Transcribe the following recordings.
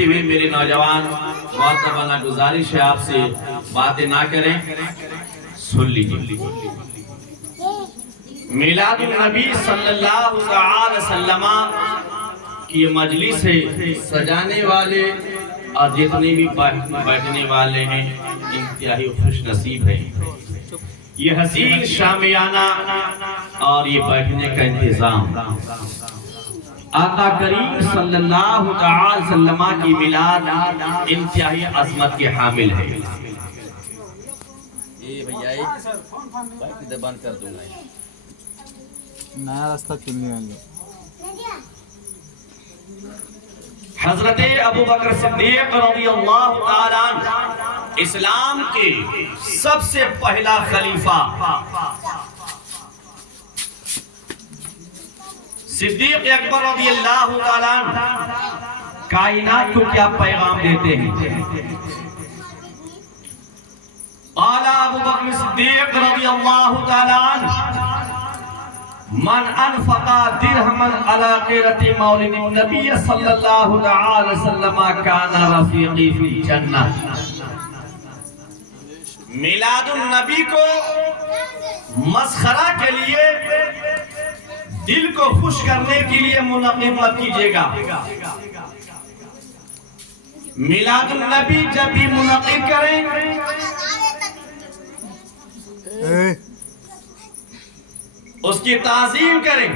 بیٹھے ہوئے میرے نوجوان معتبرانہ گزارش ہے آپ سے باتیں نہ کریں، سن لیجیے۔ میلاد النبی صلی اللہ علیہ وسلم کی یہ مجلس ہے، سجانے والے اور جتنے بھی بیٹھنے والے ہیں انتہائی خوش نصیب ہیں۔ یہ حسین شامیانہ اور یہ بیٹھنے کا انتظام آقا کریم صلی اللہ علیہ وسلم کی میلاد انتہائی عظمت کے حامل ہے۔ یہ بھیا بند کر دوں گا، نیا راستہ چننے والے۔ حضرت ابوبکر صدیق رضی اللہ تعالیٰ عنہ اسلام کے سب سے پہلا خلیفہ، صدیق اکبر رضی اللہ تعالیٰ عنہ کائنات کو کیا پیغام دیتے ہیں؟ قال ابوبکر صدیق رضی اللہ تعالیٰ عنہ من انفق درہما علی قیرت مولد النبی صلی اللہ علیہ وسلم کان رفیقی فی الجنہ۔ میلاد النبی کو مسخرہ کے لیے، دل کو خوش کرنے کے لیے منعقد مت کیجیے گا۔ میلاد النبی جب بھی منعقد کریں اس کی تعظیم کریں،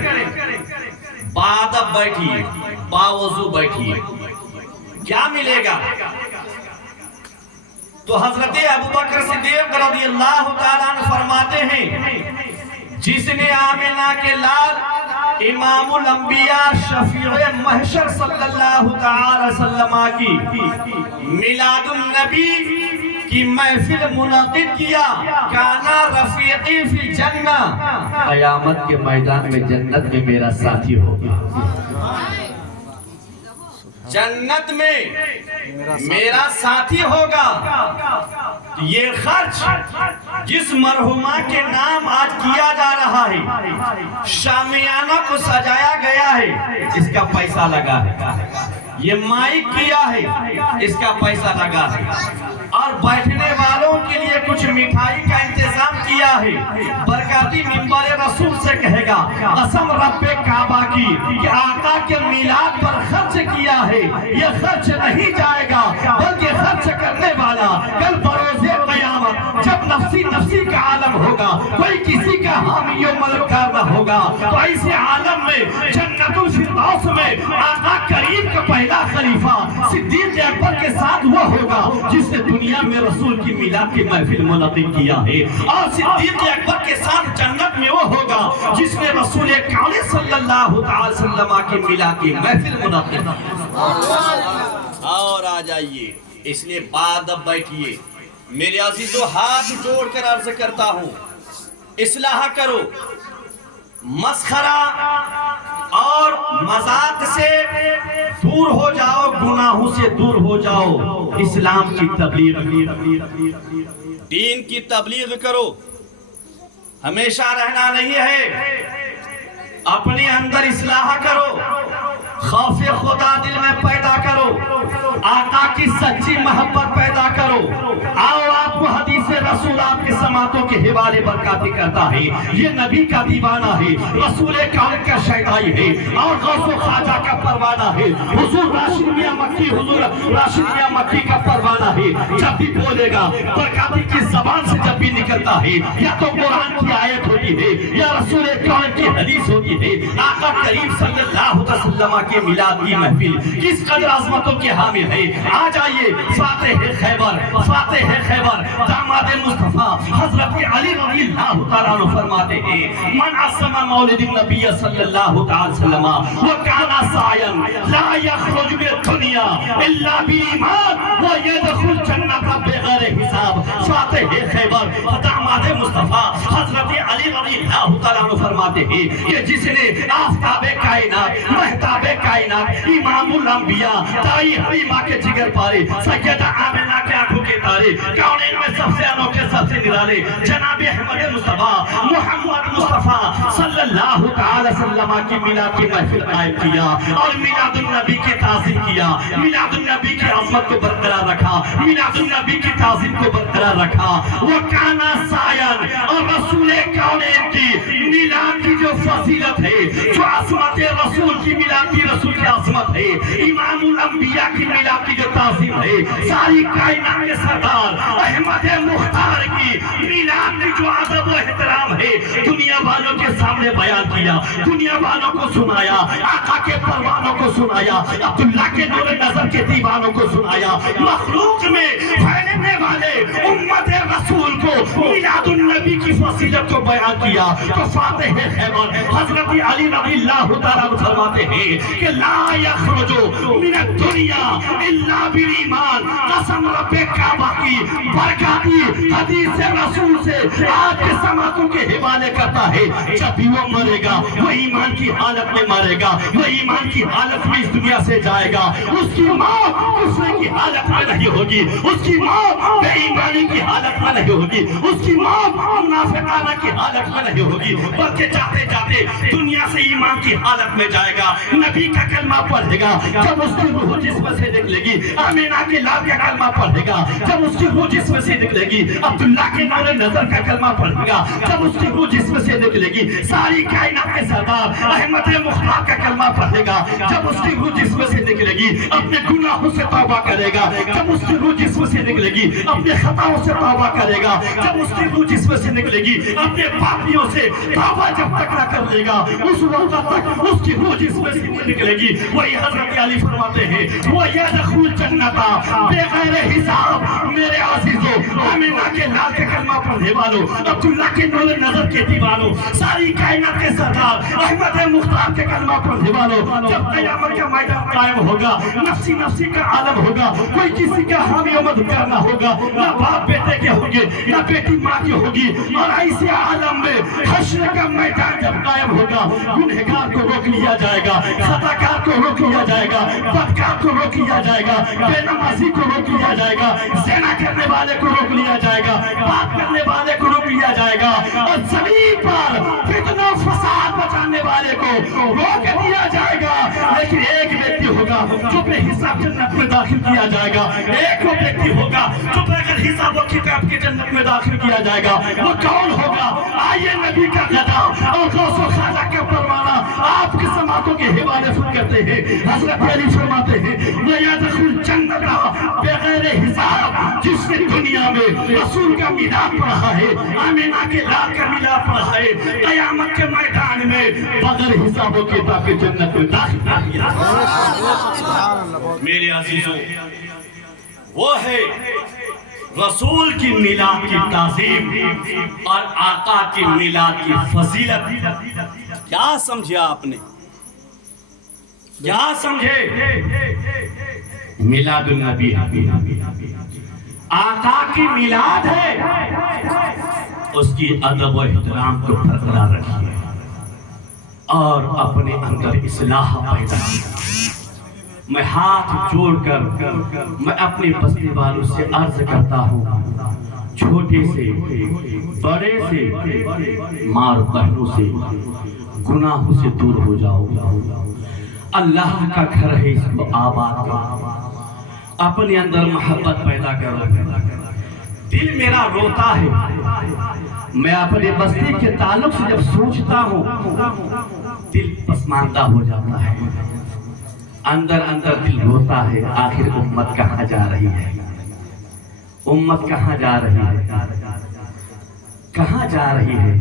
باادب بیٹھیے، باوضو بیٹھیے، کیا ملے گا؟ تو حضرت ابوبکر صدیق رضی اللہ تعالیٰ عنہ فرماتے ہیں جس نے آمنہ کے لال امام الانبیاء شفیع محشر صلی اللہ تعالیٰ وسلم کی میلاد النبی کی محفل منعقد کیا، کانا رفیقی فی الجنہ، قیامت کے میدان میں جنت میں میرا ساتھی ہوگا، جنت میں میرا ساتھی ہوگا۔ یہ خرچ جس مرحومہ کے نام آج کیا جا رہا ہے، شامیانہ کو سجایا گیا ہے، اس کا پیسہ لگا ہے، یہ مائک کیا ہے، اس کا پیسہ لگا ہے، اور بیٹھنے والوں کے لیے کچھ مٹھائی کا انتظام کیا ہے۔ برکاتی منبر رسول سے کہے گا قسم رب کعبہ کی کہ آقا کے میلاد پر خرچ کیا ہے، یہ خرچ نہیں جائے گا، بلکہ خرچ کرنے والا کل بروز قیامت جب نفسی نفسی کا عالم ہوگا، کوئی کسی کا حامی و مددگار نہ ہوگا، تو ایسے عالم میں جنت الفردوس میں آقا کریم کا پہلا خلیفہ صدیق اکبر کے ساتھ وہ ہوگا جس نے دنیا میں رسول کی میلاد کی محفل منعقد کیا ہے، اور صدیق اکبر کے ساتھ جنت میں وہ ہوگا جس نے رسول کامل صلی اللہ علیہ وسلم کی میلاد کی محفل منعقد کی۔ اور آ جائیے، اس لیے باادب بیٹھیے۔ میرے عزیزو، ہاتھ جوڑ کر عرض کرتا ہوں، اصلاح کرو، مسخرہ اور مذاق سے دور ہو جاؤ، گناہوں سے دور ہو جاؤ، اسلام کی تبلیغ، دین کی تبلیغ کرو۔ ہمیشہ رہنا نہیں ہے، اپنے اندر اصلاح کرو، خوف خدا دل میں پیدا کرو، آقا کی سچی محبت پیدا کرو۔ آؤ آپ کو حدیث رسول آپ کے سماعتوں کے حوالے برکاتی کرتا ہے، یہ نبی کا دیوانہ ہے، رسول کامل کا شیدائی ہے، اور غوث و خواجہ کا پروانہ ہے، حضور راشد میاں مکی، حضور راشد میاں مکی کا پروانہ ہے۔ جب بھی بولے گا برکاتی کی زبان سے جب بھی نکلتا ہے، یا تو قرآن کی آیت ہوتی ہے یا رسول کامل کی حدیث ہوتی ہے، آقا کریم صلی اللہ علیہ وسلم کے میلاد کی محفل کس قدر عظمتوں کے حامل ہے۔ آ جائیے، فاتح خیبر، فاتح خیبر داماد مصطفیٰ حضرت علی رضی اللہ تعالیٰ عنہ فرماتے ہیں من عصم مولد النبی صلی اللہ تعالیٰ وسلم وکانا سعین لا یخرج بالدنیا الا بالایمان ویدخل جنت بغیر حساب۔ فاتح خیبر داماد مصطفیٰ حضرت علی رضی اللہ تعالیٰ عنہ فرماتے ہیں کہ جس نے آفتاب کائنات، مہتاب کائنات، امام الانبیاء، دائی حلیمہ کے جگر پارے، سیدہ آمنہ کے آنکھوں کے تارے، کونین میں سب سے انوکھے سب سے نرالے جناب احمد مصطفیٰ محمد مصطفیٰ صلی اللہ تعالی وسلم کی میلاد کی محفل قائم کیا، اور میلاد النبی کی تعظیم کیا، میلاد النبی عظمت کو برقرار رکھا، میلاد النبی کی تعظیم کو برقرار رکھا۔ وہ کانا سائن، اور رسول کونین کی میلاد کی جو فضیلت ہے، جو عظمت رسول کی میلاد کی، رسول کی عظمت ہے، امام الانبیاء کی میلاد کی جو تعظیم ہے، ساری کائنات کے سردار احمد مختار کی میلاد کی جو ادب و احترام ہے، دنیا والوں کے سامنے بیان کیا، دنیا والوں کو سنایا، آقا کے پروانوں کو سنایا، عبداللہ کے نور نظر کے دیوانوں کو سنایا، مخلوق میں پھیلنے والے امت رسول کو میلاد النبی کی فضیلت کو بیان کیا۔ تو فاتح خیبر حضرت علی رضی اللہ تعالیٰ فرماتے ہیں کہ لا یخرج من الدنیا الا بالایمان، قسم رب کعبہ کی برکاتی حدیث رسول سے آپ کے سماعتوں کے حوالے کرتا ہے، جب بھی وہ مرے گا وہ ایمان کی حالت میں مرے گا، وہ ایمان کی حالت میں اس دنیا سے جائے گا، اس کی موت کفر کی حالت میں نہیں ہوگی، اس کی موت بے ایمانی کی حالت میں نہیں ہوگی، اس کی موت منافقانہ کی حالت میں نہیں ہوگی، بلکہ جاتے جاتے دنیا سے ایمان کی حالت میں جائے گا، نبی کا کلمہ پڑھے گا، جب اس کی روح جسم سے نکلے گی، آمینہ کے لال کا کلمہ پڑھے گا، جب اس کی روح جسم سے نکلے گی، عبداللہ کے نور نظر کا کلمہ پڑھے گا، جب اس کی روح جسم سے نکلے گی، ساری کائنات کے سردار احمد مختار کا کلمہ پڑھے گا، جب اس کی روح جسم سے نکلے گی، اپنے گناہوں سے توبہ کرے گا، جب اس کی روح جسم سے نکلے گی، اپنے خطاؤں سے توبہ کرے گا، جب اس کی روح جسم سے نکلے گی، اپنے پاپیوں سے توبہ جب تک نہ کر لے گا، اس وقت تک اس کی روح جسم سے نکلے گی۔ وہی حضرت علی فرماتے ہیں وہ یدخل جنت بغیر حساب۔ میرے عزیزوں، آمینہ کے لال کے کلمہ پڑھنے والوں، عبداللہ کے نور نظر کے دیوانوں، ساری کائنات کے سردار احمد مختار کے کلمہ پڑھنے والوں، جب قیامت کا میدان قائم ہوگا، نفسی نفسی کا عالم ہوگا، کوئی کسی کا حامی و مددگار نہ ہوگا، نہ باپ بیٹے کے ہوں گے، نہ بیٹی ماں کی ہوگی، اور ایسے عالم میں حشر کا میدان جب قائم ہوگا، گنہگار کو روک لیا جائے گا، خطاکار کو روک لیا جائے گا، بدکار کو روک لیا جائے گا، بے نمازی کو روک لیا جائے گا، زنا کرنے والے کو روک لیا جائے گا، بات کرنے والے کو روک لیا جائے گا، اور زمین پر فتنہ و فساد بچانے والے کو روک دیا جائے گا۔ لیکن ایک ویکتی ہوگا جو بے حساب جنت میں داخل کیا جائے گا، ایک وہ ویکتی ہوگا جو بغیر حساب و کتاب کی جنت میں داخل کیا جائے گا۔ وہ کون ہوگا؟ آئیے نبی کا گدا اور غوث و خواجہ کا پروانہ آپ کی سماعتوں کے حوالے سے کرتے ہیں۔ حضرت علی فرماتے ہیں وَيَدْخُلْ جَنَّتَ بغیر حساب، جس نے دنیا میں رسول کا میلاد پڑھا ہے، آمینہ کے لال کا میلاد پڑھا ہے، قیامت کے میدان میں بغیر حساب و کتاب کے جنت میں داخل کیا۔ میرے عزیزوں، وہ ہے رسول کی میلاد کی تعظیم اور آقا کی میلاد کی فضیلت۔ کیا سمجھے آپ نے؟ کیا سمجھے؟ میلاد النبی آقا کی میلاد ہے، اس کی ادب و احترام کو برقرار رکھیے اور اپنے اندر اصلاح پیدا کیجیے۔ میں ہاتھ جوڑ کر میں اپنے بستی والوں سے عرض کرتا ہوں، چھوٹے سے بڑے سے، ماں بہنوں سے، گناہوں سے دور ہو جاؤ۔ اللہ کا گھر ہے، اس کو آباد کرو، اپنے اندر محبت پیدا کرو۔ دل میرا روتا ہے، میں اپنے بستی کے تعلق سے جب سوچتا ہوں دل پسماندہ ہو جاتا ہے، اندر اندر دل روتا ہے۔ آخر امت کہاں جا رہی ہے؟ امت کہاں جا رہی ہے؟ کہاں جا رہی ہے؟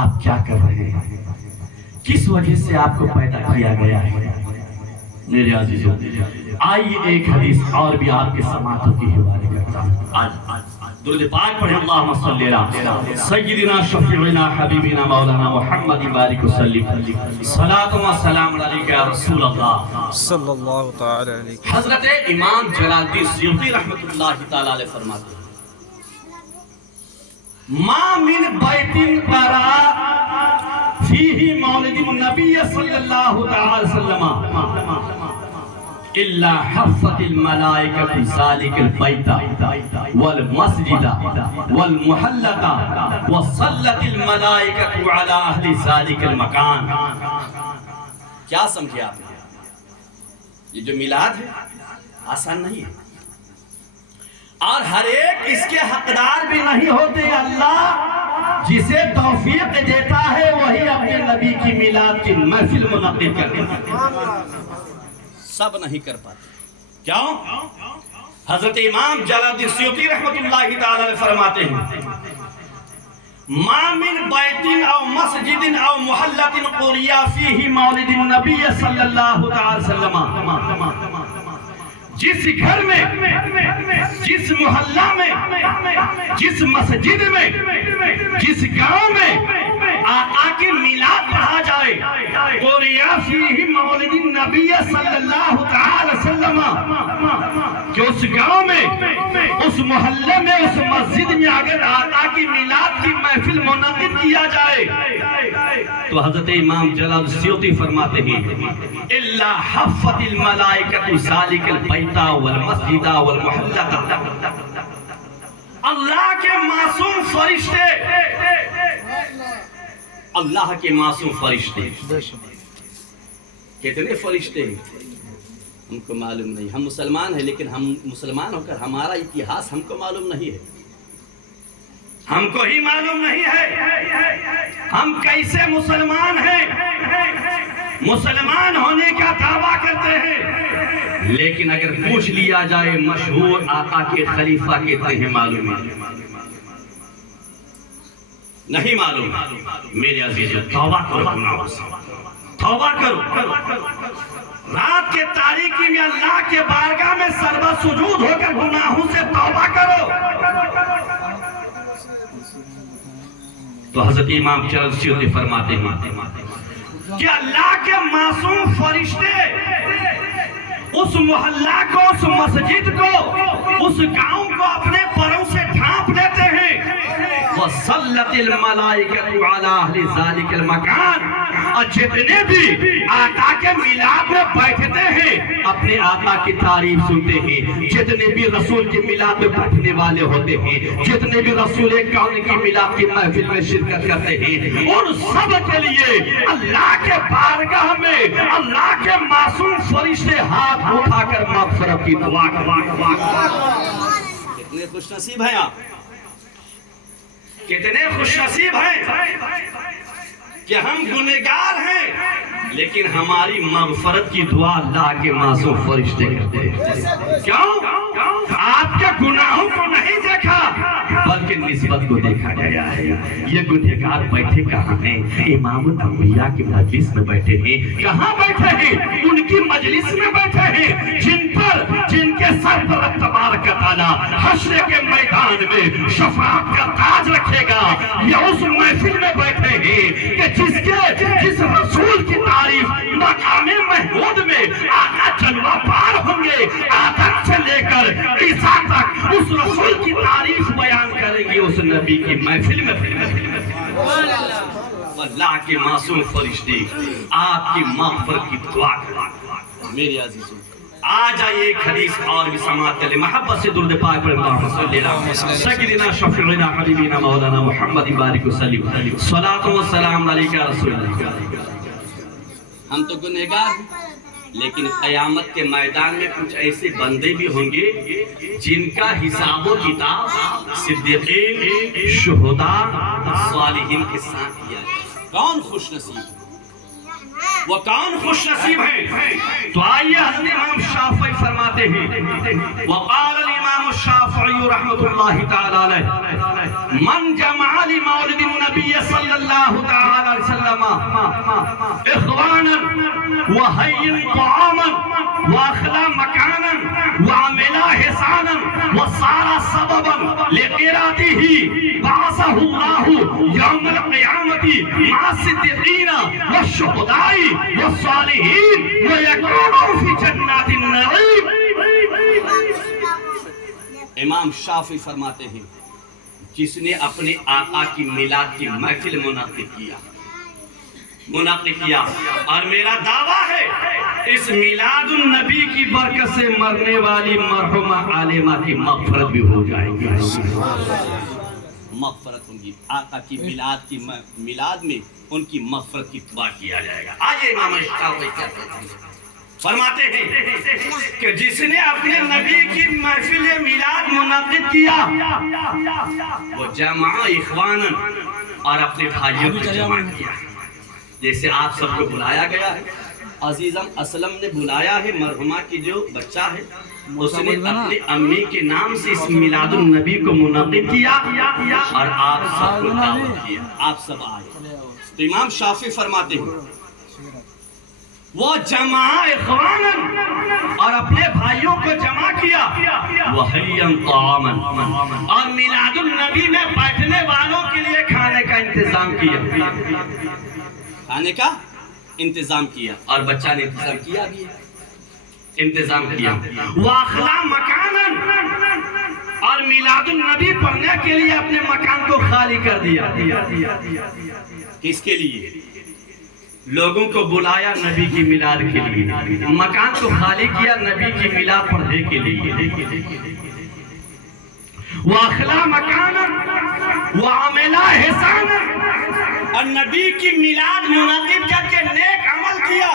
آپ کیا کر رہے ہیں؟ کس وجہ سے آپ کو پیدا کیا گیا ہے؟ میرے عزیزوں، آئیے ایک حدیث اور بھی آپ کے سماعتوں کی حوالے کرتا ہوں۔ آج درود پاک پڑھیں، اللہم صلی علی سیدنا شفیعنا حبیبنا مولانا محمد بارک وسلم، صلاۃ و سلام علیک یا رسول اللہ صلی اللہ تعالی علیہ۔ حضرت امام جلال الدین سیوطی رحمۃ اللہ تعالی علیہ فرماتے ہیں ما من بیت قرا فیہ مولد النبی صلی اللہ تعالی وسلم إلا حفت الملائكة ذلك البيت والمسجد والمحلة وصلت الملائكة على أهل ذلك المكان۔ کیا سمجھے آپ؟ یہ جو میلاد ہے، آسان نہیں ہے، اور ہر ایک اس کے حقدار بھی نہیں ہوتے. اللہ جسے توفیق دیتا ہے وہی اپنے نبی کی میلاد کی محفل منعقد کرتا ہے، سب نہیں کر پاتے. کیوں؟ حضرت امام جلال الدین سیوطی رحمت اللہ تعالی علیہ فرماتے ہیں ما من بیت او مسجد او محلت قریا فیہ مولد النبی صلی اللہ تعالی وسلم. جس گھر میں، جس محلہ میں، جس مسجد میں، جس گاؤں میں آقا کی میلاد پڑھا جائے، قریا فیہ مولد النبی صلی اللہ تعالی وسلم، کہ اس گاؤں میں، اس محلے میں، اس مسجد میں اگر آقا کی میلاد کی محفل منعقد کیا جائے تو حضرت امام جلال السیوطی فرماتے ہیں الا حفت الملائکۃ ذالک البیت والمسجد والمحلہ. اللہ کے معصوم فرشتے، اللہ کے معصوم فرشتے، کتنے فرشتے ہیں ہم کو معلوم نہیں. ہم مسلمان ہیں لیکن ہم مسلمان ہو کر ہمارا اتہاس ہم کو معلوم نہیں ہے، ہم کو ہی معلوم نہیں ہے ہم کیسے مسلمان ہیں. مسلمان ہونے کا دعویٰ کرتے ہیں لیکن اگر پوچھ لیا جائے مشہور آقا کے خلیفہ کہتے ہیں معلوم نہیں معلوم. میرے عزیز توبہ کرو گناہوں سے، توبہ کرو. رات کے تاریکی میں اللہ کے بارگاہ میں سربہ سجود ہو کر گناہوں سے توبہ کرو. تو حضرت امام جلال السیوطی فرماتے ہیں کہ اللہ کے معصوم فرشتے اس محلہ کو، اس مسجد کو، اس گاؤں کو اپنے پروں سے ڈھانپ لیتے ہیں. وَصَلَّتِ الْمَلَائِكَةُ عَلَىٰ أَهْلِ ذَلِكَ الْمَكَانِ. اور جتنے بھی آقا کے میلاد میں بیٹھتے ہیں اپنے آقا کی تعریف سنتے ہیں، جتنے بھی رسول کے میلاد میں بیٹھنے والے ہوتے ہیں، جتنے بھی رسول کون کی میلاد کی محفل میں شرکت کرتے ہیں، اور سب کے لیے اللہ کے بارگاہ میں اللہ کے معصوم فرشتے ہاتھ اٹھا کر مغفرت کی دعا کرتے. کتنے خوش نصیب ہیں آپ، کتنے خوش نصیب ہیں کہ ہم گنہگار ہیں لیکن ہماری مغفرت کی دعا اللہ کے معصوم فرشتے کرتے ہیں. کیوں؟ آپ کے گناہوں کو نہیں دیکھا بلکہ نسبت کو دیکھا گیا ہے. یہ گنہگار بیٹھے کہاں ہیں؟ امام الانبیاء کی مجلس میں بیٹھے ہیں. کہاں بیٹھے ہیں؟ ان کی مجلس میں بیٹھے ہیں جن کے سر پر رب تبارک و تعالی حشر کے میدان میں شفاعت کا تاج رکھے گا. یہ اس محفل میں بیٹھے ہیں کہ جس رسول کی تعریف مقام محمود میں آقا جلوہ پار ہوں گے، آدم سے لے کر عیسیٰ تک اس رسول کی تعریف بیان کریں گے اس نبی کی محفل میں. اللہ کے معصوم فرشتے آپ کی مغفرت کی دعا کریں. میری عزیزوں آج آئیے ایک حدیث اور بھی سماعت کریں. محبت سے درود پاک پر اللہم صلی اللہ سیدنا شفیعنا حبیبنا مولانا محمد بارک وسلم صلاۃ و سلام علیکہ رسول اللہ. ہم تو گنہگار ہیں لیکن قیامت کے میدان میں کچھ ایسے بندے بھی ہوں گے جن کا حساب و کتاب صدیقین، شہداء، صالحین کے ساتھ کیا جائے. کون خوش نصیب، وہ کون خوش نصیب ہیں؟ تو آئیے حضرت امام شافعی فرماتے ہیں وقال الامام الشافعی رحمت اللہ تعالی علیہ من جمع لمولد النبی صلی اللہ تعالی علیہ وسلم اخوانا وحی طعاما واخلا مکانا وعملا حسانا وصار سببا لقراته بعثه اللہ یوم القیامت مع الصدیقین والشہداء والصالحین ویکونوا فی جنات النعیم. امام شافعی فرماتے ہیں جس نے اپنے آقا کی میلاد کی محفل منعقد کیا اور میرا دعویٰ ہے اس میلاد النبی کی برکت سے مرنے والی مرحومہ عالمہ کی مغفرت بھی ہو جائے گی. مغفرت ہوں گی. آقا کی میلاد میں ان کی مغفرت کی دعا کیا جائے گا. آئیے امام شافعی کیا کہتے ہیں فرماتے ہیں کہ جس نے اپنے نبی کی محفل میلاد منعقد کیا وہ جمع اخوانا اور اپنے بھائیوں کو جمع کیا. جیسے آپ سب کو بلایا گیا ہے، عزیزم اسلم نے بلایا ہے مرحومہ کی جو بچہ ہے، اس نے اپنے امی کے نام سے اس میلاد النبی کو منعقد کیا اور آپ سب کو دعوت کیا، آپ سب آئے. تو امام شافعی فرماتے ہیں وہ جمع اخوانا اور اپنے بھائیوں کو جمع کیا، وحیم طعاما اور میلاد النبی میں بیٹھنے والوں کے لیے کھانے کا انتظام کیا، کھانے کا انتظام کیا. اور بچہ نے انتظام کیا بھی ہے، انتظام کیا. واخلا مکانا اور میلاد النبی پڑھنے کے لیے اپنے مکان کو خالی کر دیا. کس کے لیے؟ لوگوں کو بلایا نبی کی میلاد کے لیے، مکان کو خالی کیا نبی کی میلاد پڑھنے کے لیے. واخلا مکانا وعملا احسانا اور نبی کی میلاد منعقد کر کے نیک عمل کیا.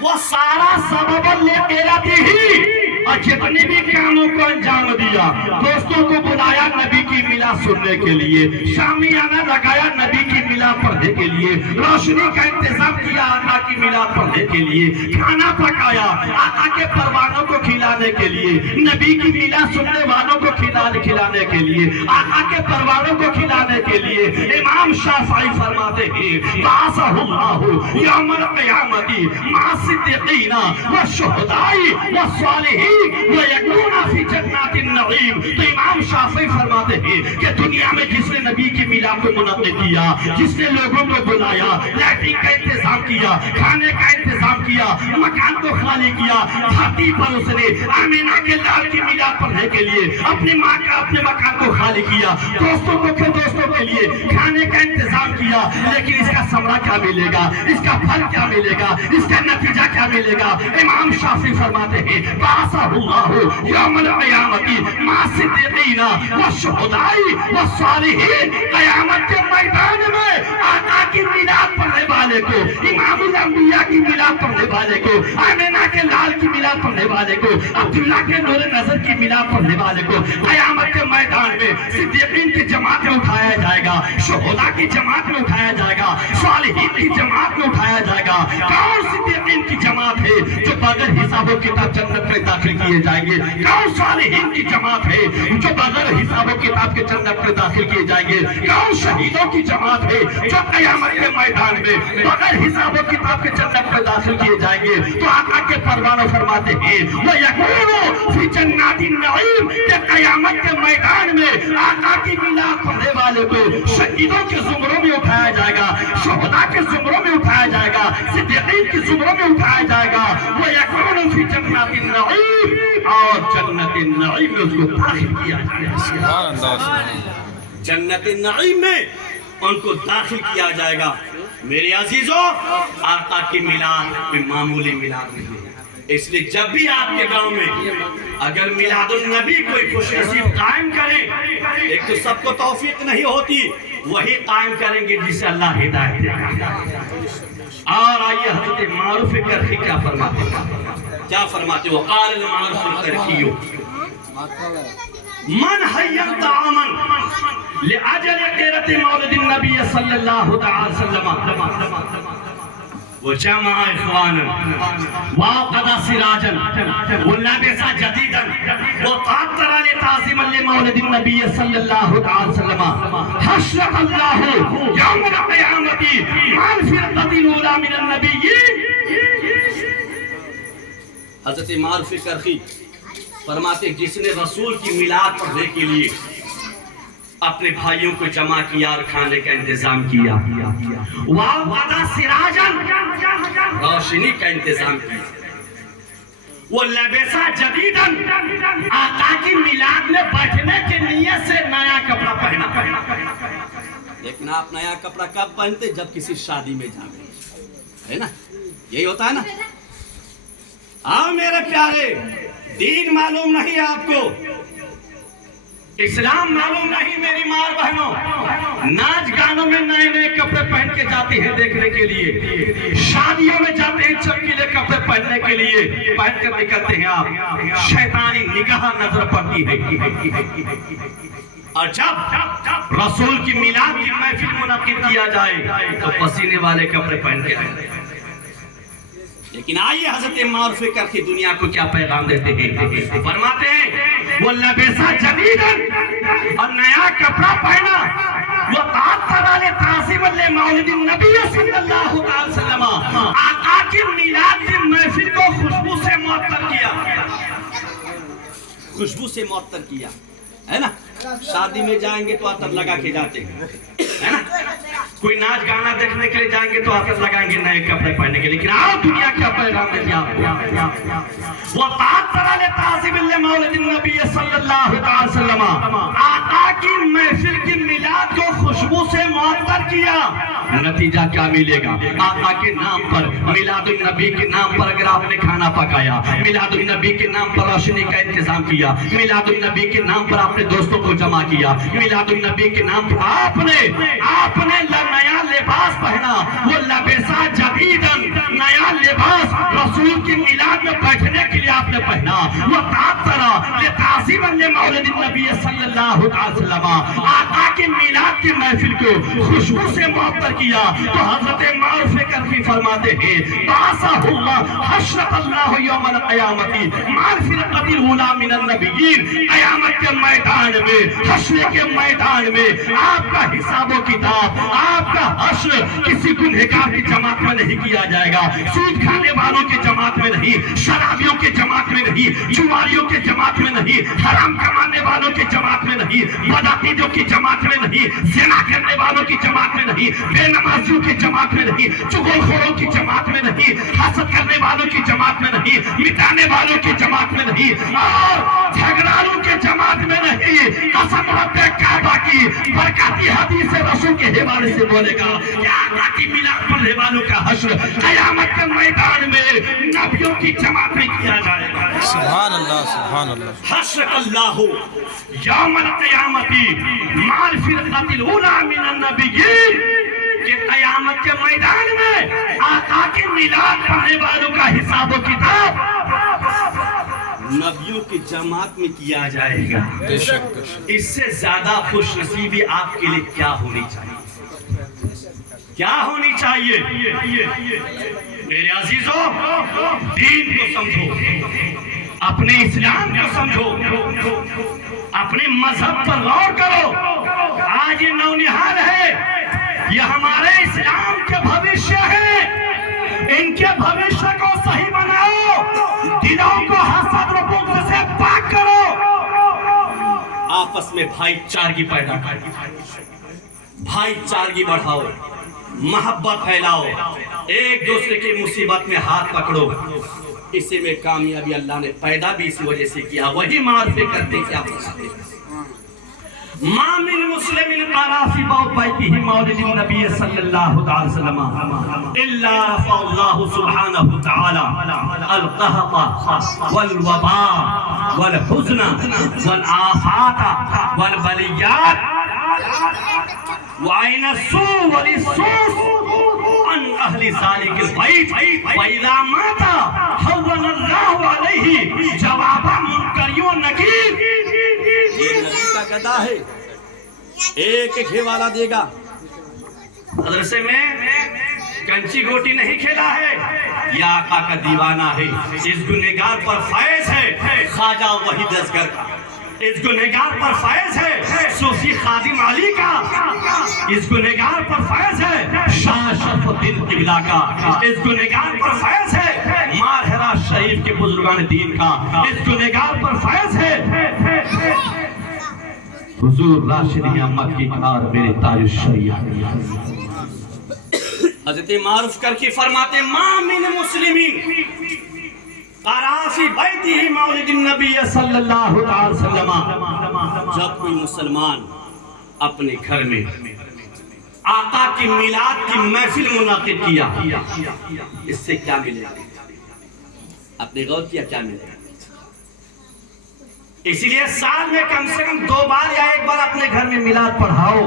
وہ سارا سبب لے تیرتی ہی اور جتنے بھی کاموں کو انجام دیا. دوستوں کو بلایا نبی کی میلاد سننے کے لیے، شامیانہ لگایا نبی کی میلاد پڑھنے کے لیے، روشنی کا انتظام کیا آقا کی میلاد پڑھنے کے لیے، کھانا پکایا آقا کے پروانوں کو کھلانے کے لیے، نبی کی میلاد سننے والوں کو کھلانے کے لیے، آقا کے پروانوں کو کھلانے کے لیے. امام شافعی فرماتے ہیں بعثہ اللہ یوم القیامت مع الصدیقین والشہداء والصالحین وَيَكُونَ فِي جَنَّاتِ النَّعِيمِ. تو امام شافعی فرماتے ہیں کہ دنیا میں جس نے نبی کی میلاد کو منعقد کیا، جس نے لوگوں کو بلایا، لائٹنگ کا انتظام کیا، کھانے کا انتظام کیا، مکان کو خالی کیا، دھرتی پر اس نے آمینہ کے لال کی میلاد پڑھنے کے لیے اپنے ماں کا اپنے مکان کو خالی کیا، دوستوں کے لیے کھانے کا انتظام کیا. لیکن اس کا ثمرہ کیا ملے گا، اس کا پھل کیا ملے گا، اس کا نتیجہ کیا ملے گا؟ امام شافعی فرماتے ہیں بعثہ اللہ یوم القیامت مع الصدیقین والشہداء والصالحین. قیامت کے میدان میں آقا کی میلاد پڑھنے والے کو، امام الانبیاء کی میلاد پڑھنے والے کو، آمینہ کے لال کی میلاد پڑھنے والے کو، عبداللہ کے نور نظر کی میلاد پڑھنے والے کو قیامت کے میدان میں صدیقین کی جماعت میں اٹھایا جائے گا، شہداء کی جماعت میں اٹھایا جائے گا، صالحین کی جماعت میں اٹھایا جائے گا. کون صدیقین کی جماعت ہے جو بغیر حساب و کتاب جنت میں داخل کیے جائیں گے؟ کون صالحین کی جماعت ہے جو بغیر حساب و کتاب کے جنت میں داخل کیے جائیں گے؟ کون شہیدوں کی جماعت ہے جو قیامت کے میدان میں بغیر حساب و کتاب کے جنت میں داخل کیے جائیں گے؟ تو آقا کے پروانوں فرماتے ہیں وَيَكُونُ فِي جَنَّاتِ النَّعِيمِ کہ قیامت کے میدان میں آقا کی میلاد پڑھنے والے کو شہیدوں کے زمروں میں اٹھایا جائے گا، شہداء کے زمروں میں اٹھایا جائے گا، صدیقین کے زمروں میں اٹھایا جائے گا. وَيَكُونُ فِي جَنَّاتِ النَّعِيمِ اور جنت النعیم میں اس کو داخل کیا جائے گا. جنت النعیم میں ان کو داخل کیا جائے گا. میرے عزیزوں، آقا کی میلاد کوئی معمولی میلاد نہیں ہے. اس لیے جب بھی آپ کے گاؤں میں اگر میلاد النبی کوئی خوش نصیب قائم کرے، ایک تو سب کو توفیق نہیں ہوتی، وہی قائم کریں گے جسے اللہ ہدایت دے گا. اور آئیے حضرت معروف کرخی کیا فرماتے ہیں، کیا فرماتے؟ وقال المعروف الکرخی من حیم طعاما لأجل غیرت مولد النبی صلی اللہ تعالی وسلم وجمع اخوانا وعقد سراجا ولبس جديدا وقاتل لتعظيما لمولد النبي صلى الله عليه وسلم حشر الله يوم القيامة مع الفرقة الأولى من النبيين. حضرت معروف کرخی فرماتے جس نے رسول کی میلاد پڑھنے کے لیے اپنے بھائیوں کو جمع کیا اور کھانے کا انتظام کیا، وَوَقَدَ سِرَاجًا روشنی کا انتظام کیا، وَلَبِسَ جَدِيدًا آقا کی میلاد میں بیٹھنے کے نیت سے نیا کپڑا پہنا. لیکن آپ نیا کپڑا کب پہنتے؟ جب کسی شادی میں جاتے ہے نا، یہی ہوتا ہے نا. آؤ میرے پیارے، دین معلوم نہیں آپ کو، اسلام معلوم نہیں میری ماں بہنوں، ناچ گانوں میں نئے نئے کپڑے پہن کے جاتے ہیں دیکھنے کے لیے، شادیوں میں جاتے ہیں چمکیلے کپڑے پہننے کے لیے، پہن کر نکلتے ہیں آپ، شیطانی نگاہ نظر پڑتی ہے۔ اور جب رسول کی میلاد کی محفل منعقد کیا جائے تو پسینے والے کپڑے پہن کے آئے۔ لیکن آئیے حضرت معروف کرخی دنیا کو کیا پیغام دیتے ہیں، فرماتے ہیں وہ لبیسا جدیدن، اور نیا کپڑا پہنا، وہ تعطر لتعظیم لمولد النبی صلی اللہ علیہ وسلم، آقا کی میلاد کی محفل کو خوشبو سے معطر کیا، خوشبو سے معطر کیا، ہے نا؟ شادی میں جائیں گے تو عطر لگا کے جاتے ہیں، ہے نا؟ کوئی ناچ گانا دیکھنے کے لیے جائیں گے تو عطر لگائیں گے نئے کپڑے پہننے کے لیے، لیکن آؤ دنیا کیا پیغام دیتی ہے آپ وہ تعطر لتعظیم لمولد النبی صلی اللہ علیہ وسلم، آقا کی محفل کی میلاد کو خوشبو سے معطر کیا، نتیجہ کیا ملے گا؟ آقا کے نام پر، میلاد النبی کے نام پر اگر آپ نے کھانا پکایا، میلاد النبی کے نام پر روشنی کا انتظام کیا، میلاد النبی کے نام پر آپ نے دوستوں کو جمع کیا، میلاد النبی کے نام پر آپ نے نیا لباس پہنا، وہ لبیسا جدیدن، نیا لباس رسول کی میلاد میں بیٹھنے کے لیے آپ نے پہنا، وہ تعطر لتعظیم لمولد النبی صلی اللہ علیہ وسلم، آقا کی میلاد کی محفل کو خوشبو سے معطر کیا، تو حضرت معروف کرخی فرماتے ہیں باسہ اللہ حشرت اللہ یوم القیامت معرفت الاولی من النبیین، قیامت کے میدان میں، حشر کے میدان میں آپ کا حساب و کتاب، آپ کا حشر کسی گنہگار کی جماعت میں نہیں کیا جائے گا، سود کھانے والوں کی جماعت میں نہیں، شرابیوں کی جماعت میں نہیں، جواریوں کی جماعت میں نہیں، حرام کمانے والوں کی جماعت میں نہیں، بدعقیدوں کی جماعت میں نہیں، زنا کرنے والوں کی جماعت میں نہیں، بے نمازیوں کی جماعت میں نہیں، چغلخوروں کی جماعت میں نہیں، حسد کرنے والوں کی جماعت میں نہیں، مٹانے والوں کی جماعت میں نہیں، اور جھگڑالوں کی جماعت میں نہیں۔ قسم رب کعبہ کی برکاتی حدیث رسول کے حوالے سے بولے گا کہ آقا کی میلاد پڑھنے والوں کا حشر قیامت کے میدان میں نبیوں کی جماعت میں کیا جائے گا۔ سبحان اللہ، سبحان اللہ۔ حشر اللہ یوم القیامت مع الفرقۃ الاولی من النبیین، کہ قیامت کے میدان میں آقا کی میلاد پڑھنے والوں کا حساب و کتاب نبیوں کی جماعت میں کیا جائے گا۔ بے شک۔ اس سے زیادہ خوش نصیبی آپ کے لیے کیا ہونی چاہیے؟ کیا ہونی چاہیے؟ میرے عزیزوں، دین کو سمجھو، اپنے اسلام کو سمجھو، اپنے مذہب پر غور کرو۔ آج یہ نونہال ہے، یہ ہمارے اسلام کے بھوشیہ ہے، ان کے بھوشیہ کو صحیح بناؤ، دلوں کو حسد و بغض سے پاک کرو، آپس میں بھائی چارگی پیدا کرو، بھائی چارگی بڑھاؤ، محبت پھیلاؤ، ایک دوسرے کی مصیبت میں ہاتھ پکڑو۔ اسی میں کامیابی اللہ نے پیدا بھی اسی وجہ سے کیا، وہی معرفے کرتے کیا فرماتے ہیں ما من مسلم قرأ في بيته مولد النبي صلى الله عليه وسلم الا رفع الله سبحانه وتعالى القهط والوباء والحزن والآفات والبليات وعين السوء والسوس عن اهل ذلك البيت فاذا مات حول الله عليه جواب منکر و نکیر۔ یہ نبی کا گدا ہے، ایک ایک والا دے گا۔ مدرسے میں کنچی گوٹی نہیں کھیلا ہے، یہ آقا کا دیوانہ ہے، اس گنہگار پر فائز ہے خواجہ وحید اصغر کا، اس گنہگار پر فائز ہے صوفی خادم علی کا، اس گنہگار پر فائز ہے شاہ شرف الدین قبلہ کا، اس گنہگار پر فائز ہے ماہرہ شریف کے بزرگان دین کا، اس گنہگار پر فائز ہے حضور راشدی احمد کی کار میرے تاج الشریعہ۔ حضرت معروف کر کے فرماتے ما من مسلمین قرأ فی بیتہ مولد النبی صلی اللہ علیہ وسلم، جب کوئی مسلمان اپنے گھر میں آقا کی میلاد کی محفل منعقد کیا، اس سے کیا ملے گا؟ آپ نے غور کیا کیا ملے گا؟ اس لیے سال میں کم سے کم 2 بار یا 1 بار اپنے گھر میں میلاد پڑھاؤ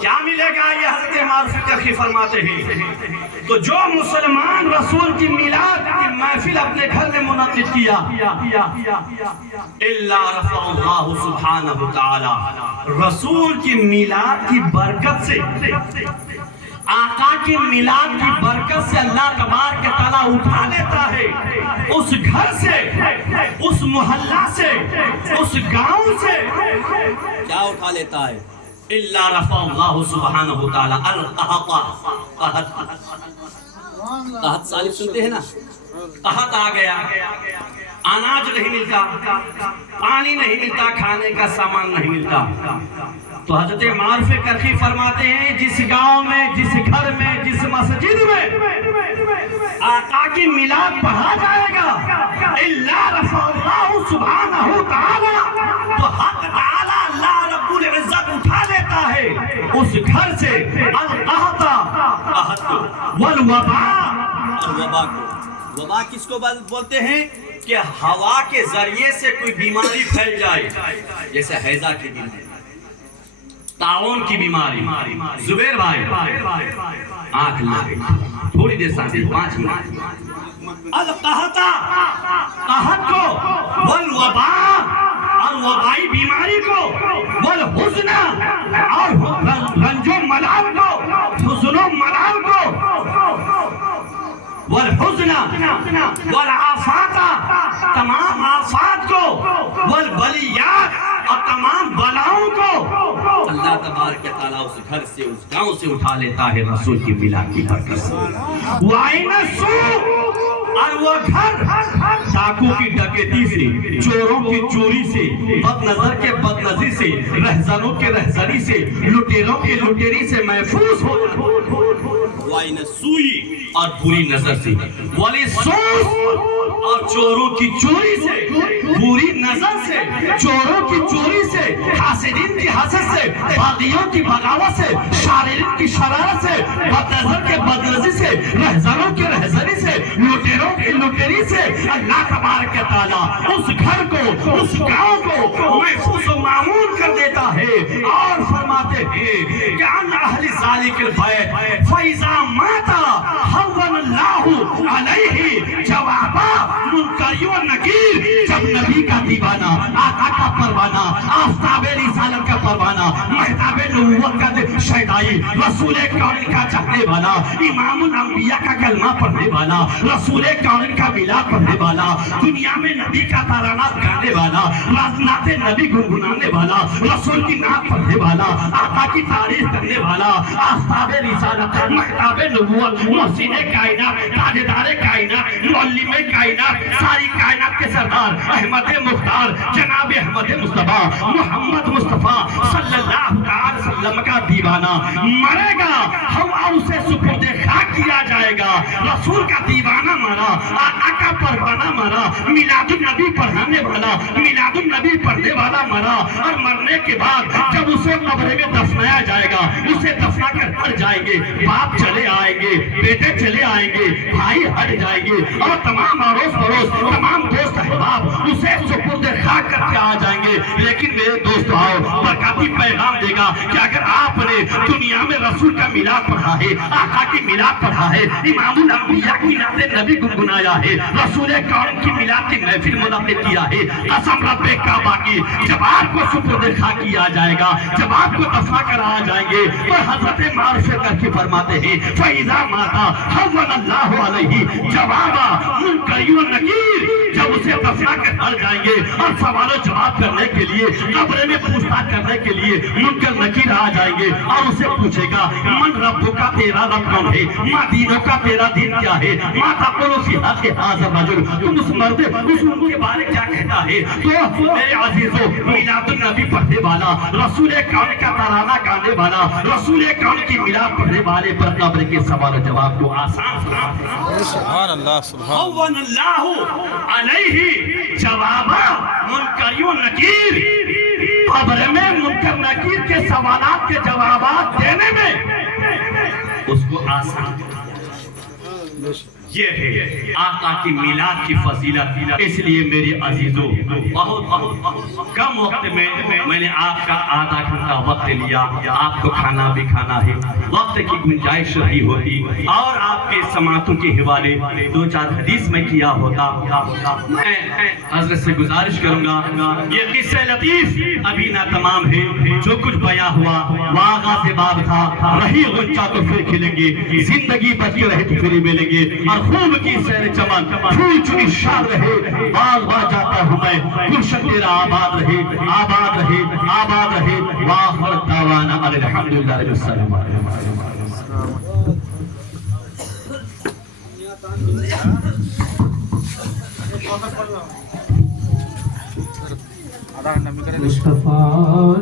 کیا ملے گا؟ یہ حضرت معرفت کرخی فرماتے ہیں تو جو مسلمان رسول کی میلاد کی محفل اپنے گھر میں منعقد کیا الا رفع اللہ سبحانہ تعالی، رسول کی میلاد کی برکت سے، آقا کی میلاد کی برکت سے اللہ تبارک تعالیٰ اٹھا لیتا ہے اس گھر سے، اس محلہ سے، اس گاؤں سے، کیا اٹھا لیتا ہے؟ الا رفع اللہ سبحانہ تعالیٰ قحط سالب سنتے ہیں نا، قحط آ گیا، اناج نہیں ملتا، پانی نہیں ملتا، کھانے کا سامان نہیں ملتا، تو حضرت معرفت کرخی فرماتے ہیں جس گاؤں میں، جس گھر میں، جس مسجد میں آقا کی میلاد پڑھا جائے گا الا رفع اللہ سبحانہ تعالی، تو حق تعالی اللہ رب العزت اٹھا لیتا ہے اس گھر سے القحط والوباء، اور وبا کو، وبا کس کو بولتے ہیں؟ کہ ہوا کے ذریعے سے کوئی بیماری پھیل جائے، جیسے حیضہ کے دن ہے، طاعون کی بیماری۔ زبیر بھائی آنکھ لگے تھوڑی دیر ساتھ 5 منٹ، القحط، قحط کو، والوباء، اور وبائی بیماری کو، والحزن، اور رنج و ملال کو، حزن و ملال کو، والحزن والآفات، تمام آفات کو، والبلیات، اور تمام بلاؤں کو اللہ تبارک تعالیٰ اس گھر سے، اس گاؤں سے اٹھا لیتا ہے رسول کی میلاد کی برکت سے۔ وَعِنَ السُّوء، اور وہ گھر ڈاکو کی ڈکیتی سے، چوروں کی چوری سے، بد نظر کے بد نظری سے، رہزنوں کے رہزنی سے، لٹیروں کے لٹیری سے محفوظ ہو، وَعِنَ السُّوء، اور بری نظر سے، وَلِلسُّوء، اور چوروں کی چوری سے، بری نظر سے، چوروں کی چوری سے، حاسدین کی حسد سے، باغیوں کی بغاوت سے، شاررین کی شرارت سے، بد نظر کے بد نظری سے، رہزنوں کے رہزنی سے، لٹیروں کی لٹیری سے، اللہ تبارک تعالیٰ اس گھر کو، اس گاؤں کو محفوظ و معمول کر دیتا ہے، اور فرماتے ہیں کہ عن اہل ذالک البیت فاذا مات حول اللہ علیہ جوابا منکر و نکیر، جب نبی کا دیوانہ، آقا کا پروانہ، آفتاب رسالت کا پروانہ، مہتاب نبوت کا شیدائی، رسول کون کا چاہنے والا، امام الانبیاء کا کلمہ پڑھنے والا، رسول کون کا میلاد پڑھنے والا، دنیا میں نبی کا ترانہ گانے والا، نعت نبی گنگنانے والا، رسول کی نعت پڑھنے والا، آقا کی تعریف کرنے والا، آفتاب رسالت، مہتاب نبوت، محسن کائنات، تاجدار کائنات، معلم کائنات، ساری کائنات کے سردار احمد مختار جناب احمد مصطفیٰ محمد مصطفیٰ صلی اللہ علیہ وسلم کا دیوانہ مرے گا، ہوا اسے سپرد خاک کیا جائے گا، رسول کا دیوانہ مرا، آقا کا پروانہ مرا، میلاد النبی پڑھانے والا، میلاد النبی پڑھنے والا مرا، اور مرنے کے بعد جب اسے قبر میں دفنایا جائے گا، اسے دفنا کر ہٹ جائیں گے، باپ چلے آئیں گے، بیٹے چلے آئیں گے، بھائی ہٹ جائیں گے، اور تمام اڑوس پڑوس، تمام دوست احباب اسے سپرد خاک کر کے آ جائیں گے۔ لیکن میرے دوست آؤ، برکاتی پیغام دے گا کہ اگر آپ نے دنیا میں رسول کا میلاد پڑھا ہے، آقا کی میلاد پڑھا ہے، امام الانبیاء کی نعت نبی گنگنایا ہے، رسول کون کی میلاد کی محفل منعقد کیا ہے، قسم رب کعبہ کی، جب آپ کو سپرد خاک کیا جائے گا، جب آپ کو دفنا کر آ جائیں گے، تو حضرت معرفت کرخی فرماتے ہیں فَإِذَا مَاتَ حَوَّلَ اللَّهُ عَلَيْهِ جوابا منکر و نکیر، جب اسے دفنا کر ہٹ جائیں گے اور سوال و جواب کرنے کے لیے، قبر میں پوچھتاچھ کرنے کے لیے منکر نکیر آ جائیں گے، اور اسے پوچھے گا من رب کا، تیرا رب کون ہے، ما دینوں کا، تیرا دین کیا ہے، ما تقول فی حق ھذا الرجل، تم اس مرد اس ان کے بارے کیا کہتا ہے؟ تو میرے عزیزو، میلاد النبی پڑھنے والا، رسول کون کا ترانہ گانے والا، رسول کون کی میلاد پڑھنے والے پر قبر کے سوال و جواب کو آسان سبحان اللہ، سبحان حول اللہ علیہ جوابا منکر و نکیر، قبر میں منکر نکیر کے سوالات کے جوابات دینے میں اس کو آسان کر دیا۔ یہ ہے آقا کی میلاد کی فضیلت. اس لیے میرے عزیزوں بہت کم وقت میں نے آپ کا آدھا گھنٹہ وقت لیا. آپ کو کھانا بھی کھانا ہے, وقت کی گنجائش نہیں ہوتی, اور آپ کے سماعتوں کے حوالے 2-4 حدیث میں کیا ہوتا. میں حضرت سے گزارش کروں گا, یہ قصہ لطیف ابھی نہ تمام ہے. جو کچھ بیان ہوا وہ آغاز باب تھا. رہی غنچہ تو پھر کھلیں گے, زندگی بچے رہے تو پھر ملیں گے. اور خوب کی سیر چمن پھول چنی شاد رہے, باغ باغ جاتا ہوں میں, گلشن تیرا آباد رہے, آباد رہے, آباد رہے. وآخر دعوانا الحمدللہ رب العالمین. مصطفیٰ